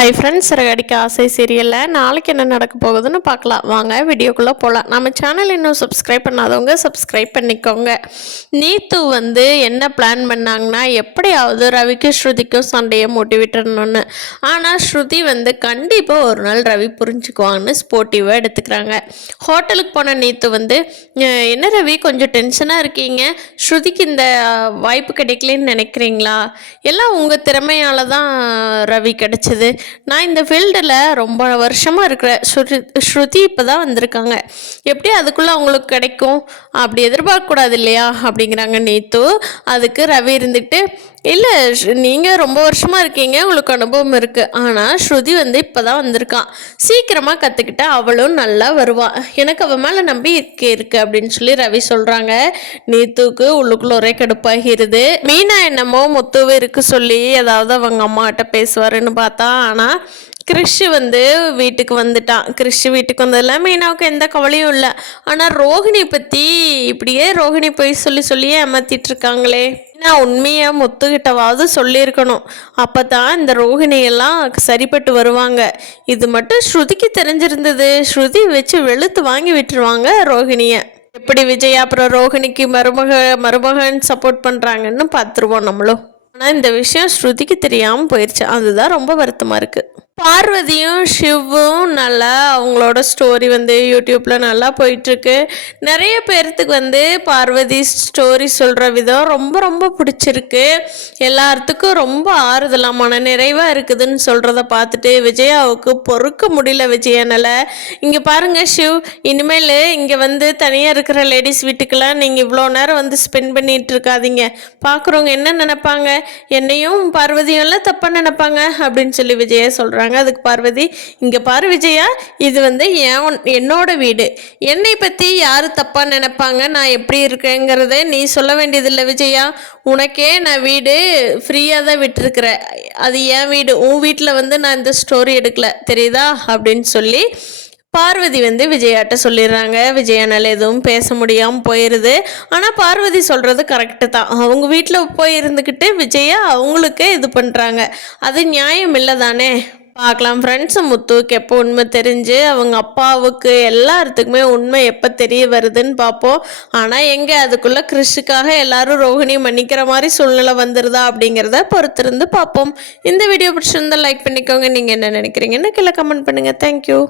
Hi friends, Siragadikka ஆசை சீரியலில் நாளைக்கு என்ன நடக்க போகுதுன்னு பார்க்கலாம். வாங்க வீடியோக்குள்ளே போகலாம். நம்ம சேனல் இன்னும் சப்ஸ்கிரைப் பண்ணாதவங்க சப்ஸ்கிரைப் பண்ணிக்கோங்க. நீத்து என்ன பிளான் பண்ணாங்கன்னா, எப்படியாவது ரவிக்கும் ஸ்ருதிக்கும் சண்டையை மூட்டி விட்டுறணும்னு. ஆனால் ஸ்ருதி கண்டிப்பாக ஒரு நாள் ரவி புரிஞ்சுக்குவாங்கன்னு ஸ்போர்ட்டிவாக எடுத்துக்கிறாங்க. ஹோட்டலுக்கு போன நீத்து என்ன ரவி கொஞ்சம் டென்ஷனாக இருக்கீங்க, ஸ்ருதிக்கு இந்த வாய்ப்பு கிடைக்கலன்னு நினைக்கிறீங்களா? எல்லாம் உங்கள் திறமையால் தான் ரவி கிடைச்சிது. நான் இந்த ஃபீல்டில் ரொம்ப வருஷமாக இருக்கிறேன். ஸ்ருதி இப்போ தான் வந்திருக்காங்க, எப்படி அதுக்குள்ளே அவங்களுக்கு கிடைக்கும்? அப்படி எதிர்பார்க்கக்கூடாது இல்லையா அப்படிங்கிறாங்க நீத்து. அதுக்கு ரவி இருந்துட்டு, இல்லை நீங்கள் ரொம்ப வருஷமாக இருக்கீங்க, உங்களுக்கு அனுபவம் இருக்குது. ஆனால் ஸ்ருதி இப்போ தான் வந்திருக்கான், சீக்கிரமாக கற்றுக்கிட்டா அவளும் நல்லா வருவான், எனக்கு அவன் மேலே நம்பிக்கை இருக்குது அப்படின்னு சொல்லி ரவி சொல்கிறாங்க. நீத்துக்கு உள்ளுக்குள்ள ஒரே கடுப்பாகிறது. மீனா என்னமோ முத்துவை இருக்கு சொல்லி ஏதாவது அவங்க அம்மாட்ட பேசுவாருன்னு பார்த்தா, ஆனால் கிறிஷ் வீட்டுக்கு வந்துட்டான். கிறிஷ் வீட்டுக்கு வந்ததில் மீனாவுக்கு எந்த கவலையும் இல்லை. ஆனால் ரோஹிணி பற்றி இப்படியே ரோஹிணி போய் சொல்லியே ஏமாத்திட்டு இருக்காங்களே. நான் உண்மையை முத்துக்கிட்டவாவது சொல்லியிருக்கணும், அப்போ தான் இந்த ரோஹிணியெல்லாம் சரிப்பட்டு வருவாங்க. இது மட்டும் ஸ்ருதிக்கு தெரிஞ்சிருந்தது, ஸ்ருதி வச்சு வெளுத்து வாங்கி விட்டுருவாங்க ரோஹிணியை. எப்படி விஜய் அப்புறம் ரோஹிணிக்கு மருமகன் சப்போர்ட் பண்ணுறாங்கன்னு பார்த்துருவோம் நம்மளும். ஆனால் இந்த விஷயம் ஸ்ருதிக்கு தெரியாமல் போயிடுச்சு, அதுதான் ரொம்ப வருத்தமாக இருக்குது. பார்வதியும் ஷிவும் நல்லா அவங்களோட ஸ்டோரி யூடியூப்பில் நல்லா போயிட்டுருக்கு. நிறைய பேர்த்துக்கு பார்வதி ஸ்டோரி சொல்கிற விதம் ரொம்ப ரொம்ப பிடிச்சிருக்கு. எல்லாத்துக்கும் ரொம்ப ஆறுதலாக மன நிறைவாக இருக்குதுன்னு சொல்கிறத பார்த்துட்டு விஜயாவுக்கு பொறுக்க முடியல. விஜயனால் இங்கே பாருங்கள் ஷிவ், இனிமேல் இங்கே தனியாக இருக்கிற லேடிஸ் வீட்டுக்கெல்லாம் நீங்கள் இவ்வளோ நேரம் ஸ்பெண்ட் பண்ணிகிட்டு இருக்காதீங்க, பார்க்குறவங்க என்ன நினைப்பாங்க, என்னையும் பார்வதியும் எல்லாம் தப்பாக நினைப்பாங்க அப்படின்னு சொல்லி விஜயா சொல்கிறாங்க. அதுக்கு பார்வதி, இங்கே பாரு விஜயா, இது என்னோட வீடு, என்னை பற்றி யார் தப்பாக நினைப்பாங்க, நான் எப்படி இருக்கேங்கிறத நீ சொல்ல வேண்டியதில்லை விஜயா. உனக்கே நான் வீடு ஃப்ரீயாக தான் விட்டுருக்குறேன், அது என் வீடு. உன் வீட்டில் நான் இந்த ஸ்டோரி எடுக்கல தெரியுதா அப்படின்னு சொல்லி பார்வதி விஜயாட்ட சொல்லிடுறாங்க. விஜயானால் எதுவும் பேச முடியாமல் போயிடுது. ஆனால் பார்வதி சொல்கிறது கரெக்டு தான். அவங்க வீட்டில் போய் இருந்துக்கிட்டு விஜயா அவங்களுக்கே இது பண்ணுறாங்க, அது நியாயம் இல்லை தானே. பார்க்கலாம் ஃப்ரெண்ட்ஸ், முத்துவுக்கு எப்போ உண்மை தெரிஞ்சு அவங்க அப்பாவுக்கு எல்லாத்துக்குமே உண்மை எப்போ தெரிய வருதுன்னு பார்ப்போம். ஆனால் எங்கே அதுக்குள்ளே கிறிஷுக்காக எல்லாரும் ரோஹிணி மன்னிக்கிற மாதிரி சூழ்நிலை வந்துருதா அப்படிங்கிறத பொறுத்திருந்து பார்ப்போம். இந்த வீடியோ பிடிச்சிருந்தால் லைக் பண்ணிக்கோங்க. நீங்கள் என்ன நினைக்கிறீங்கன்னு கீழே கமெண்ட் பண்ணுங்கள். தேங்க்யூ.